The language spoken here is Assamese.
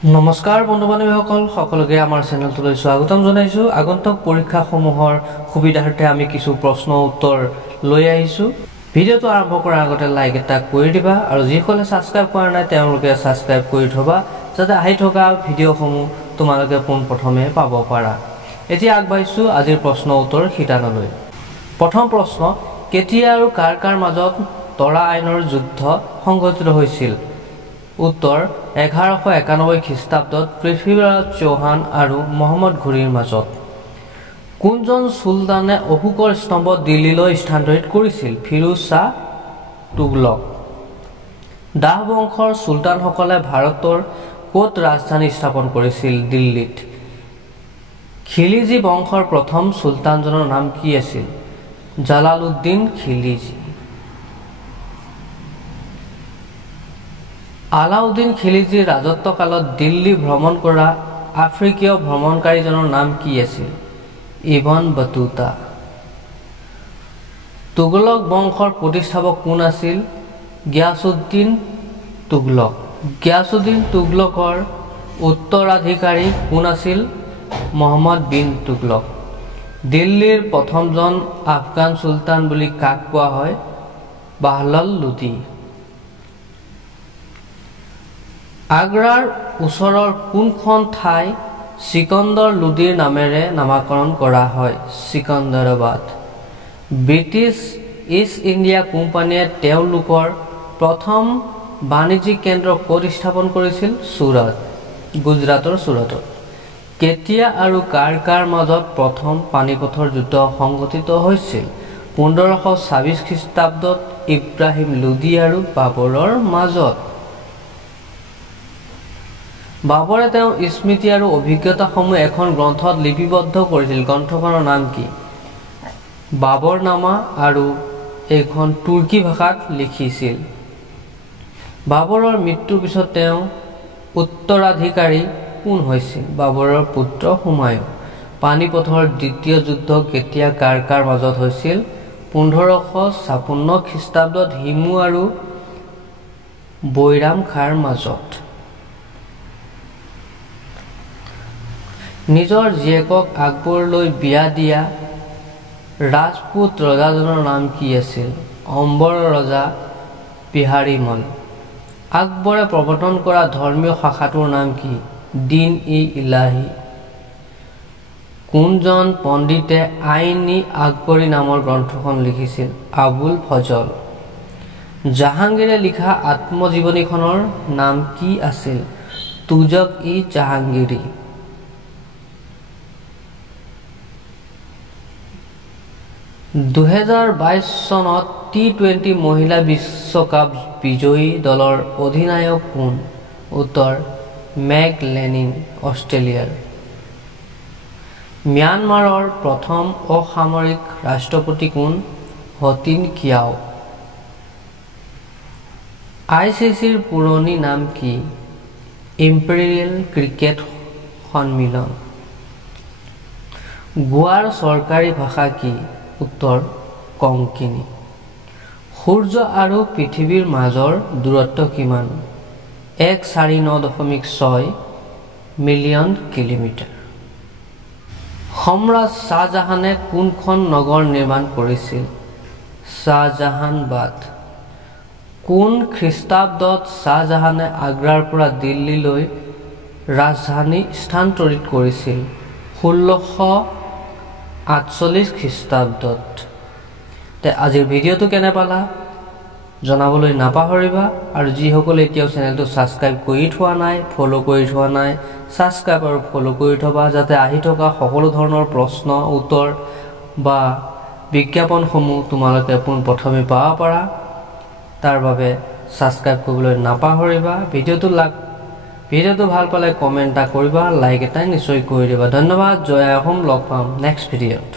নমস্কাৰ বন্ধু-বান্ধৱীসকল সকলোকে আমাৰ চেনেলটোলৈ স্বাগতম জনাইছো। আগন্তুক পৰীক্ষাসমূহৰ সুবিধাৰ্থে আমি কিছু প্ৰশ্ন উত্তৰ লৈ আহিছো। ভিডিঅ'টো আৰম্ভ কৰাৰ আগতে লাইক এটা কৰি দিবা আৰু যিসকলে সাবস্ক্ৰাইব কৰা নাই তেওঁলোকে সাবস্ক্ৰাইব কৰি থবা যাতে আহি থকা ভিডিঅ'সমূহ তোমালোকে পোনপ্ৰথমে পাব পাৰা। এতিয়া আগবাঢ়িছো আজিৰ প্ৰশ্ন উত্তৰ শিতানলৈ। প্ৰথম প্ৰশ্ন, কেতিয়া আৰু কাৰ কাৰ মাজত তৰা আইনৰ যুদ্ধ সংঘটিত হৈছিল? উত্তৰ 1191 খ্ৰীষ্টাব্দত পৃথ্বীৰাজ চৌহান আৰু মহম্মদ ঘুৰিৰ মাজত। কোনজন চুলতানে অশোকৰ স্তম্ভ দিল্লীলৈ স্থানান্তৰিত কৰিছিল? ফিৰোজ শাহ তুগলক। দাহ বংশৰ চুলতানসকলে ভাৰতৰ ক'ত ৰাজধানী স্থাপন কৰিছিল? দিল্লীত। খিলিজী বংশৰ প্ৰথম চুলতানজনৰ নাম কি আছিল? জালালুদ্দিন খিলিজী। আলাউদ্দিন খিলিজীৰ ৰাজত্বকালত দিল্লী ভ্ৰমণ কৰা আফ্ৰিকীয় ভ্ৰমণকাৰীজনৰ নাম কি আছিল? Ibn Battuta. তুগলক বংশৰ প্ৰতিষ্ঠাপক কোন আছিল? গিয়াছুদ্দিন তুগলক। গিয়াছুদ্দিন তুগলকৰ উত্তৰাধিকাৰী কোন আছিল? মহম্মদ বিন তুগলক। দিল্লীৰ প্ৰথমজন আফগান চুলতান বুলি কাক কোৱা হয়? বাহলাল লোদী। আগ্ৰাৰ ওচৰৰ কোনখন ঠাই সিকন্দৰ লোদীৰ নামেৰে নামকৰণ কৰা হয়? সিকন্দৰাবাদ। ব্ৰিটিছ ইষ্ট ইণ্ডিয়া কোম্পানীয়ে তেওঁলোকৰ প্ৰথম বাণিজ্যিক কেন্দ্ৰ ক'ত স্থাপন কৰিছিল? চুৰাট, গুজৰাটৰ চুৰাটত। কেতিয়া আৰু কাৰ কাৰ মাজত প্ৰথম পানিপথৰ যুদ্ধ সংঘটিত হৈছিল? 1526 খ্ৰীষ্টাব্দত ইব্ৰাহিম লোদী আৰু বাবৰৰ মাজত। বাবৰে তেওঁৰ স্মৃতি আৰু অভিজ্ঞতাসমূহ এখন গ্ৰন্থত লিপিবদ্ধ কৰিছিল। গ্ৰন্থখনৰ নাম কি? বাবৰনামা, আৰু এইখন তুৰ্কী ভাষাত লিখিছিল। বাবৰৰ মৃত্যুৰ পিছত তেওঁৰ উত্তৰাধিকাৰী কোন হৈছিল? বাবৰৰ পুত্ৰ হুমায়ুন। পানিপথৰ দ্বিতীয় যুদ্ধ কেতিয়া কাৰ কাৰ মাজত হৈছিল? 1556 খ্ৰীষ্টাব্দত হিমু আৰু বৈৰাম খাঁৰ মাজত। নিজৰ জীয়েকক আকবৰলৈ বিয়া দিয়া ৰাজপুত ৰজাজনৰ নাম কি আছিল? অম্বৰৰ ৰজা বিহাৰীমল। আকবৰে প্ৰৱৰ্তন কৰা ধৰ্মীয় শাখাটোৰ নাম কি? দিন-ই-ইলাহী। কোনজন পণ্ডিতে আইন-ই-আকবৰী নামৰ গ্ৰন্থখন লিখিছিল? আবুল ফজল। জাহাংগীৰে লিখা আত্মজীৱনীখনৰ নাম কি আছিল? তুজক-ই-জাহাংগীৰী। (2022) চনত টি-20 মহিলা বিশ্বকাপ বিজয়ী দলৰ অধিনায়ক কোন? উত্তৰ মেগ লেনিন, অষ্ট্ৰেলিয়াৰ। ম্যানমাৰৰ প্ৰথম অসামৰিক ৰাষ্ট্ৰপতি কোন? হটিন কিয়াও। ICCৰ পুৰণি নাম কি? ইম্পেৰিয়েল ক্ৰিকেট সন্মিলন। গোৱাৰ চৰকাৰী ভাষা কি? উত্তৰ কংকণী। সূৰ্য আৰু পৃথিৱীৰ মাজৰ দূৰত্ব কিমান? 149.6 মিলিয়ন কিলোমিটাৰ। সম্ৰাট শ্বাহজাহানে কোনখন নগৰ নিৰ্মাণ কৰিছিল? শ্বাহজাহানবাদ। কোন খ্ৰীষ্টাব্দত শ্বাহজাহানে আগ্ৰাৰ পৰা দিল্লীলৈ ৰাজধানী স্থানান্তৰিত কৰিছিল? 1648 খ্ৰীষ্টাব্দত। আজিৰ ভিডিঅ'টো কেনে পালা জনাবলৈ নাপাহৰিবা, আৰু যিসকলে এতিয়াও চেনেলটো ছাবস্ক্ৰাইব কৰি থোৱা নাই, ফ'ল' কৰি থোৱা নাই, ছাবস্ক্ৰাইব আৰু ফ'ল' কৰি থবা যাতে আহি থকা সকলো ধৰণৰ প্ৰশ্ন উত্তৰ বা বিজ্ঞাপনসমূহ তোমালোকে পোনপ্ৰথমে পাব পাৰা। তাৰ বাবে ছাবস্ক্ৰাইব কৰিবলৈ নাপাহৰিবা। ভিডিঅ'টো ভাল পালে কমেণ্ট এটা কৰিবা, লাইক এটা নিশ্চয় কৰি দিবা। ধন্যবাদ। জয় অসম। লগ পাম নেক্সট ভিডিঅ'ত।